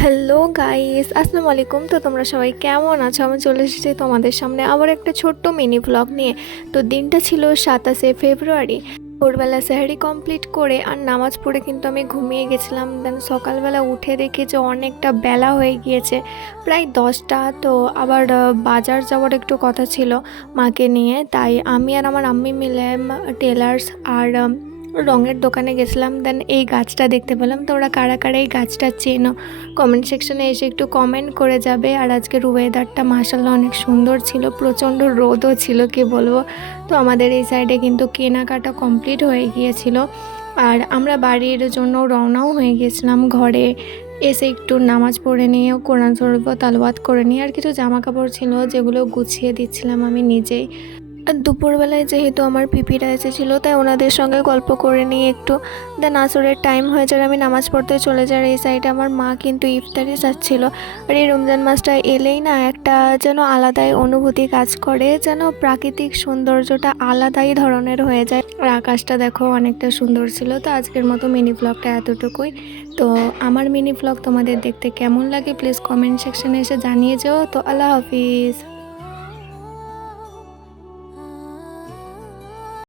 Hello guys, আসসালামু আলাইকুম। তো তোমরা সবাই কেমন আছো? আমি চলে এসেছি তোমাদের সামনে আবার একটা ছোট্ট মিনি ব্লগ নিয়ে। তো দিনটা ছিল 27শে ফেব্রুয়ারি। ভোরবেলা সেহরি কমপ্লিট করে আর নামাজ পড়ে কিন্তু আমি ঘুমিয়ে গেছিলাম। দেন সকালবেলা উঠে দেখি যে অনেকটা বেলা হয়ে গিয়েছে, প্রায় 10টা। তো আবার বাজার যাওয়ার একটু কথা ছিল মাকে নিয়ে, তাই আমি আর আমার আম্মি মিলে টেলার্স আর রঙের দোকানে গেছিলাম। দেন এই গাছটা দেখতে পেলাম। তো ওরা কারা কারা এই গাছটা চেনো কমেন্ট সেকশনে এসে একটু কমেন্ট করে যাবে। আর আজকের ওয়েদারটা মাশাআল্লাহ অনেক সুন্দর ছিল, প্রচণ্ড রোদও ছিল কি বলবো। তো আমাদের এই সাইডে কিন্তু কেনাকাটা কমপ্লিট হয়ে গিয়েছিল আর আমরা বাড়ির জন্য রওনাও হয়ে গিয়েছিলাম। ঘরে এসে একটু নামাজ পড়ে নিয়ে কোরআন শরীফ তালাওয়াত করে নিয়ে আর কিছু জামা কাপড় ছিল যেগুলো গুছিয়ে দিচ্ছিলাম আমি নিজেই। আর দুপুরবেলায় যেহেতু আমার পিপিরা এসেছিলো তাই ওনাদের সঙ্গে গল্প করে নিয়ে একটু দেন আসরের টাইম হয়ে যায়, আমি নামাজ পড়তে চলে যাই। এই সাইডে আমার মা কিন্তু ইফতারি চাচ্ছিল। আর এই রমজান মাসটা এলেই না একটা যেন আলাদাই অনুভূতি কাজ করে, যেন প্রাকৃতিক সৌন্দর্যটা আলাদাই ধরনের হয়ে যায়। আর আকাশটা দেখো অনেকটা সুন্দর ছিল। তো আজকের মতো মিনি ব্লগটা এতটুকুই। তো আমার মিনি ব্লগ তোমাদের দেখতে কেমন লাগে প্লিজ কমেন্ট সেকশনে এসে জানিয়ে যেও। তো আল্লাহ হাফিজ।